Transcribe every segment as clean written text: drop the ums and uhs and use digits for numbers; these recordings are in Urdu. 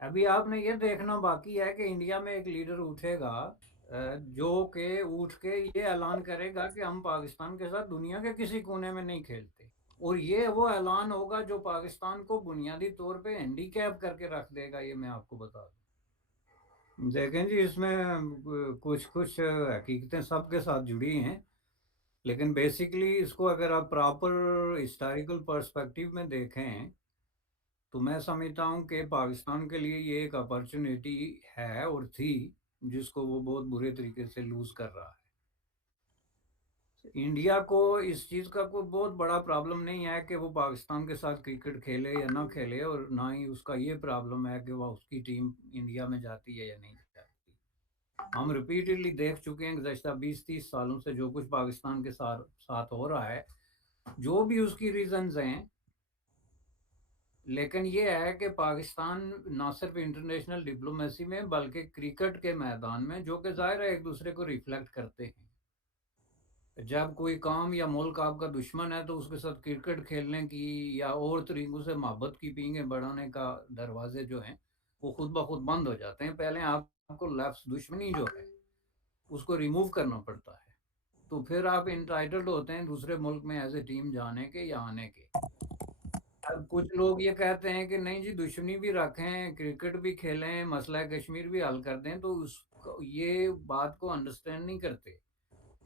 ابھی آپ نے یہ دیکھنا باقی ہے کہ انڈیا میں ایک لیڈر اٹھے گا جو کہ اٹھ کے یہ اعلان کرے گا کہ ہم پاکستان کے ساتھ دنیا کے کسی کونے میں نہیں کھیلتے، اور یہ وہ اعلان ہوگا جو پاکستان کو بنیادی طور پہ ہینڈی کیپ کر کے رکھ دے گا، یہ میں آپ کو بتا دوں۔ دیکھیں جی، اس میں کچھ کچھ حقیقتیں سب کے ساتھ جڑی ہیں، لیکن بیسیکلی اس کو اگر آپ پراپر ہسٹوریکل پرسپیکٹیو میں دیکھیں تو میں سمجھتا ہوں کہ پاکستان کے لیے یہ ایک اپرچونیٹی ہے اور تھی، جس کو وہ بہت برے طریقے سے لوز کر رہا ہے۔ انڈیا کو اس چیز کا کوئی بہت بڑا پرابلم نہیں ہے کہ وہ پاکستان کے ساتھ کرکٹ کھیلے یا نہ کھیلے، اور نہ ہی اس کا یہ پرابلم ہے کہ وہ اس کی ٹیم انڈیا میں جاتی ہے یا نہیں جاتی۔ ہم ریپیٹڈلی دیکھ چکے ہیں گزشتہ 20-30 سالوں سے جو کچھ پاکستان کے ساتھ ساتھ ہو رہا ہے، جو بھی اس کی ریزنز ہیں، لیکن یہ ہے کہ پاکستان نہ صرف انٹرنیشنل ڈپلومیسی میں بلکہ کرکٹ کے میدان میں، جو کہ ظاہر ہے ایک دوسرے کو ریفلیکٹ کرتے ہیں، جب کوئی قوم یا ملک آپ کا دشمن ہے تو اس کے ساتھ کرکٹ کھیلنے کی یا اور طریقوں سے محبت کی پینگیں بڑھانے کا دروازے جو ہیں وہ خود بخود بند ہو جاتے ہیں۔ پہلے آپ کو لفظ دشمنی جو ہے اس کو ریموو کرنا پڑتا ہے، تو پھر آپ انٹائٹلڈ ہوتے ہیں دوسرے ملک میں ایز اے ٹیم جانے کے یا آنے کے۔ اب کچھ لوگ یہ کہتے ہیں کہ نہیں جی، دشمنی بھی رکھیں، کرکٹ بھی کھیلیں، مسئلہ کشمیر بھی حل کر دیں، تو یہ بات کو انڈرسٹینڈ نہیں کرتے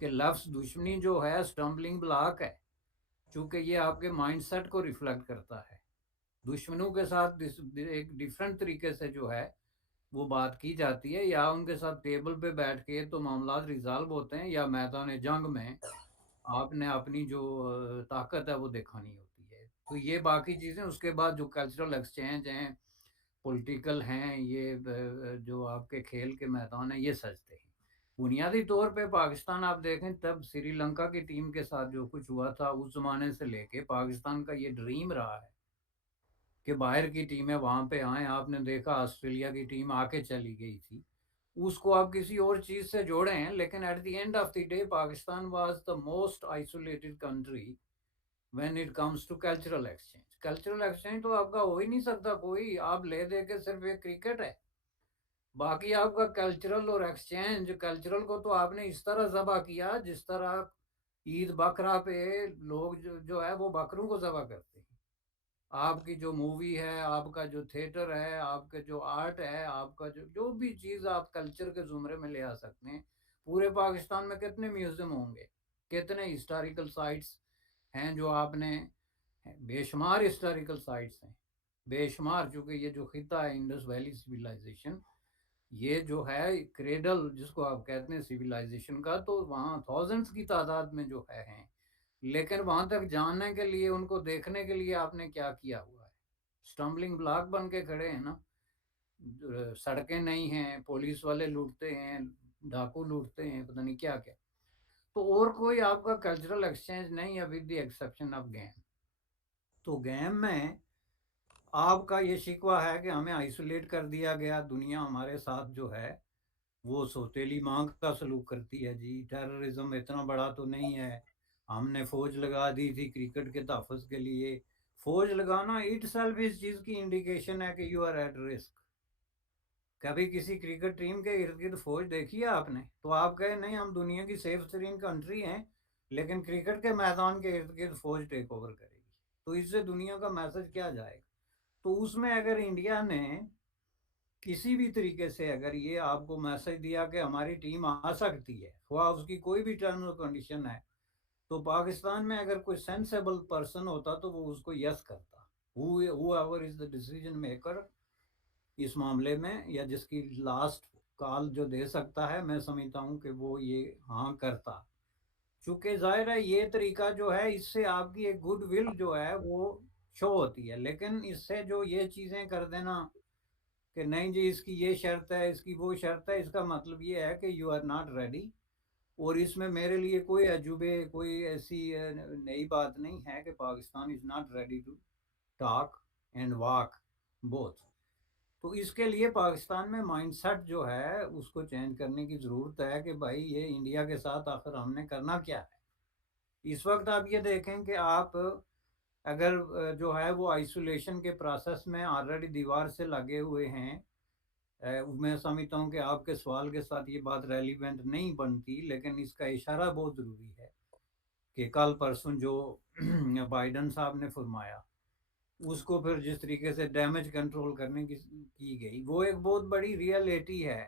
کہ لفظ دشمنی جو ہے اسٹمبلنگ بلاک ہے، چونکہ یہ آپ کے مائنڈ سیٹ کو ریفلیکٹ کرتا ہے۔ دشمنوں کے ساتھ ایک ڈیفرنٹ طریقے سے جو ہے وہ بات کی جاتی ہے، یا ان کے ساتھ ٹیبل پہ بیٹھ کے تو معاملات ریزالو ہوتے ہیں، یا میدان جنگ میں آپ نے اپنی جو طاقت ہے وہ دکھانی ہوتی ہے۔ تو یہ باقی چیزیں اس کے بعد جو کلچرل ایکسچینج ہیں، پولیٹیکل ہیں، یہ جو آپ کے کھیل کے میدان ہیں، یہ سجتے ہیں۔ بنیادی طور پہ پاکستان آپ دیکھیں تب سری لنکا کی ٹیم کے ساتھ جو کچھ ہوا تھا اس زمانے سے لے کے پاکستان کا یہ ڈریم رہا ہے کہ باہر کی ٹیمیں وہاں پہ آئیں۔ آپ نے دیکھا آسٹریلیا کی ٹیم آ کے چلی گئی تھی، اس کو آپ کسی اور چیز سے جوڑیں، لیکن at the end of the day Pakistan was the most isolated country when it comes to cultural exchange. Cultural exchange تو آپ کا ہو ہی نہیں سکتا کوئی، آپ لے دے کے صرف ایک کرکٹ ہے، باقی آپ کا کلچرل اور ایکسچینج، کلچرل کو تو آپ نے اس طرح ذبح کیا جس طرح عید بقرہ پہ لوگ جو ہے وہ بکروں کو ذبح کرتے ہیں۔ آپ کی جو مووی ہے، آپ کا جو تھیٹر ہے، آپ کا جو آرٹ ہے، آپ کا جو بھی چیز آپ کلچر کے زمرے میں لے آ سکتے ہیں، پورے پاکستان میں کتنے میوزیم ہوں گے، کتنے ہسٹوریکل سائٹس ہیں جو آپ نے، بے شمار ہسٹوریکل سائٹس ہیں، بے شمار، چونکہ یہ جو خطہ ہے انڈس ویلی سویلائزیشن، یہ جو ہے کریڈل جس کو آپ کہتے ہیں سویلائزیشن کا، تو وہاں تھاؤزنڈس کی تعداد میں جو ہے ہیں، لیکن وہاں تک جاننے کے لیے، ان کو دیکھنے کے لیے آپ نے کیا کیا ہوا ہے؟ اسٹمبلنگ بلاک بن کے کھڑے ہیں نا، سڑکیں نہیں ہیں، پولیس والے لوٹتے ہیں، ڈاکو لوٹتے ہیں، پتہ نہیں کیا کیا، تو اور کوئی آپ کا کلچرل ایکسچینج نہیں ہے with the exception of game. تو گیم میں آپ کا یہ شکوہ ہے کہ ہمیں آئسولیٹ کر دیا گیا، دنیا ہمارے ساتھ جو ہے وہ سوتیلی ماں کا سلوک کرتی ہے، جی ٹیررزم اتنا بڑا تو نہیں ہے، ہم نے فوج لگا دی تھی کرکٹ کے تحفظ کے لیے۔ فوج لگانا اٹ سیلف اس چیز کی انڈیکیشن ہے کہ یو آر ایٹ رسک۔ کبھی کسی کرکٹ ٹیم کے ارد گرد فوج دیکھی ہے آپ نے؟ تو آپ کہیں نہیں ہم دنیا کی سیف ترین کنٹری ہیں، لیکن کرکٹ کے میدان کے ارد گرد فوج ٹیک اوور کرے گی، تو اس سے دنیا کا میسج کیا جائے گا؟ تو اس میں اگر انڈیا نے کسی بھی طریقے سے اگر یہ آپ کو میسج دیا کہ ہماری ٹیم آ سکتی ہے، خواہ اس کی کوئی بھی ٹرم اور کنڈیشن ہے، تو پاکستان میں اگر کوئی سینسیبل پرسن ہوتا تو وہ اس کو یس کرتا، whoever is the decision maker اس معاملے میں، یا جس کی لاسٹ کال جو دے سکتا ہے، میں سمجھتا ہوں کہ وہ یہ ہاں کرتا، چونکہ ظاہر ہے یہ طریقہ جو ہے اس سے آپ کی ایک گڈ ول جو ہے وہ شو ہوتی ہے، لیکن اس سے جو یہ چیزیں کر دینا کہ نہیں جی اس کی یہ شرط ہے، اس کی وہ شرط ہے، اس کا مطلب یہ ہے کہ یو آر ناٹ ریڈی، اور اس میں میرے لیے کوئی عجوبے، کوئی ایسی نئی بات نہیں ہے کہ Pakistan is not ready to talk and walk both. تو اس کے لیے پاکستان میں مائنڈ سیٹ جو ہے اس کو چینج کرنے کی ضرورت ہے کہ بھائی یہ انڈیا کے ساتھ آخر ہم نے کرنا کیا ہے۔ اس وقت آپ یہ دیکھیں کہ آپ اگر جو ہے وہ آئسولیشن کے پروسیس میں آلریڈی دیوار سے لگے ہوئے ہیں، میں سمجھتا ہوں کہ آپ کے سوال کے ساتھ یہ بات ریلیونٹ نہیں بنتی، لیکن اس کا اشارہ بہت ضروری ہے کہ کل پرسوں جو بائیڈن صاحب نے فرمایا، اس کو پھر جس طریقے سے ڈیمیج کنٹرول کرنے کی گئی، وہ ایک بہت بڑی ریئلٹی ہے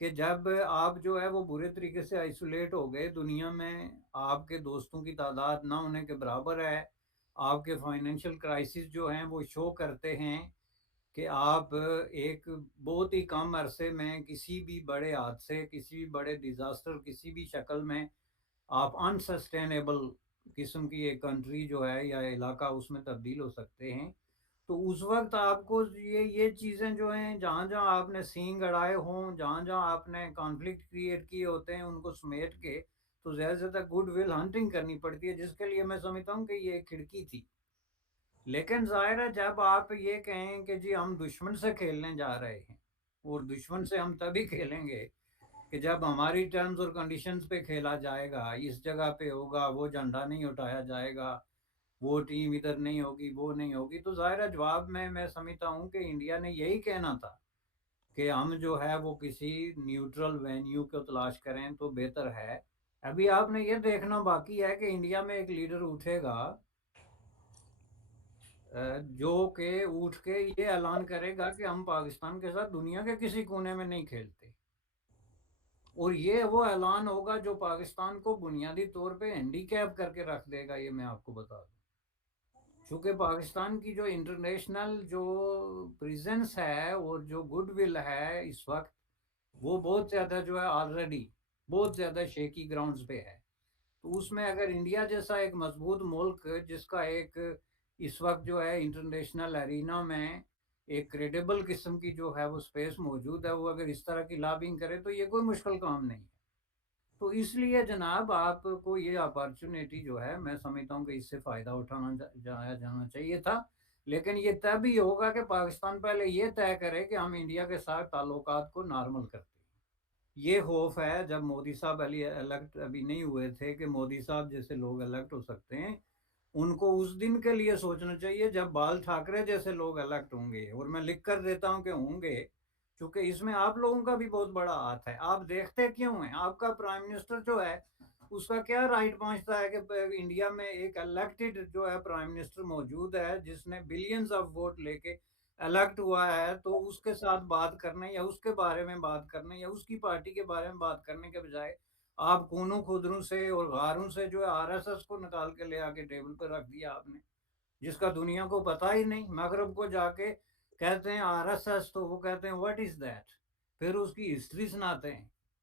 کہ جب آپ جو ہے وہ برے طریقے سے آئسولیٹ ہو گئے دنیا میں، آپ کے دوستوں کی تعداد نہ ہونے کے برابر ہے، آپ کے فائنینشیل کرائسس جو ہیں وہ شو کرتے ہیں کہ آپ ایک بہت ہی کم عرصے میں کسی بھی بڑے حادثے، کسی بھی بڑے ڈیزاسٹر، کسی بھی شکل میں آپ انسسٹینیبل قسم کی ایک کنٹری جو ہے یا علاقہ اس میں تبدیل ہو سکتے ہیں۔ تو اس وقت آپ کو یہ چیزیں جو ہیں، جہاں جہاں آپ نے سینگ اڑائے ہوں، جہاں جہاں آپ نے کانفلکٹ کریٹ کیے ہوتے ہیں، ان کو سمیٹ کے تو زیادہ سے زیادہ گڈ ول ہنٹنگ کرنی پڑتی ہے، جس کے لیے میں سمجھتا ہوں کہ یہ ایک کھڑکی تھی۔ لیکن ظاہر ہے جب آپ یہ کہیں کہ جی ہم دشمن سے کھیلنے جا رہے ہیں، اور دشمن سے ہم تبھی کھیلیں گے کہ جب ہماری ٹرمز اور کنڈیشنز پہ کھیلا جائے گا، اس جگہ پہ ہوگا، وہ جھنڈا نہیں اٹھایا جائے گا، وہ ٹیم ادھر نہیں ہوگی، وہ نہیں ہوگی، تو ظاہر ہے جواب میں سمجھتا ہوں کہ انڈیا نے یہی کہنا تھا کہ ہم جو ہے وہ کسی نیوٹرل وینیو کو تلاش کریں تو بہتر ہے۔ ابھی آپ نے یہ دیکھنا باقی ہے کہ انڈیا میں ایک لیڈر اٹھے گا جو کہ اٹھ کے یہ اعلان کرے گا کہ ہم پاکستان کے ساتھ دنیا کے کسی کونے میں نہیں کھیلتے، اور یہ وہ اعلان ہوگا جو پاکستان کو بنیادی طور پہ ہینڈی کیپ کر کے رکھ دے گا، یہ میں آپ کو بتا دوں۔ چونکہ پاکستان کی جو انٹرنیشنل جو پریزنس ہے اور جو گڈ ول ہے اس وقت، وہ بہت زیادہ جو ہے آلریڈی بہت زیادہ شیکی گراؤنڈز پہ ہے۔ تو اس میں اگر انڈیا جیسا ایک مضبوط ملک جس کا ایک اس وقت جو ہے انٹرنیشنل ارینا میں ایک کریڈیبل قسم کی جو ہے وہ سپیس موجود ہے، وہ اگر اس طرح کی لابنگ کرے تو یہ کوئی مشکل کام نہیں ہے۔ تو اس لیے جناب آپ کو یہ اپارچونیٹی جو ہے میں سمجھتا ہوں کہ اس سے فائدہ اٹھانا جایا جانا چاہیے تھا، لیکن یہ تب ہی ہوگا کہ پاکستان پہلے یہ طے کرے کہ ہم انڈیا کے ساتھ تعلقات کو نارمل کرتے ہیں۔ یہ خوف ہے جب مودی صاحب علی الیکٹ ابھی نہیں ہوئے تھے کہ مودی صاحب جیسے لوگ الیکٹ ہو سکتے ہیں، ان کو اس دن کے لیے سوچنا چاہیے جب بال ٹھاکرے جیسے لوگ الیکٹ ہوں گے، اور میں لکھ کر دیتا ہوں کہ ہوں گے، چونکہ اس میں آپ لوگوں کا بھی بہت بڑا ہاتھ ہے۔ آپ دیکھتے کیوں ہیں؟ آپ کا پرائم منسٹر جو ہے اس کا کیا رائٹ پہنچتا ہے کہ انڈیا میں ایک الیکٹڈ جو ہے پرائم منسٹر موجود ہے جس نے بلینز آف ووٹ لے کے الیکٹ ہوا ہے، تو اس کے ساتھ بات کرنے یا اس کے بارے میں بات کرنے یا اس کی پارٹی کے بارے میں بات کرنے کے بجائے آپ کونوں کھدروں سے اور غاروں سے جو ہے آر ایس ایس کو نکال کے لے آ کے ٹیبل پہ رکھ دیا آپ نے، جس کا دنیا کو پتہ ہی نہیں۔ مغرب کو جا کے کہتے ہیں آر ایس ایس، تو وہ کہتے ہیں واٹ از دیٹ، پھر اس کی ہسٹری سناتے ہیں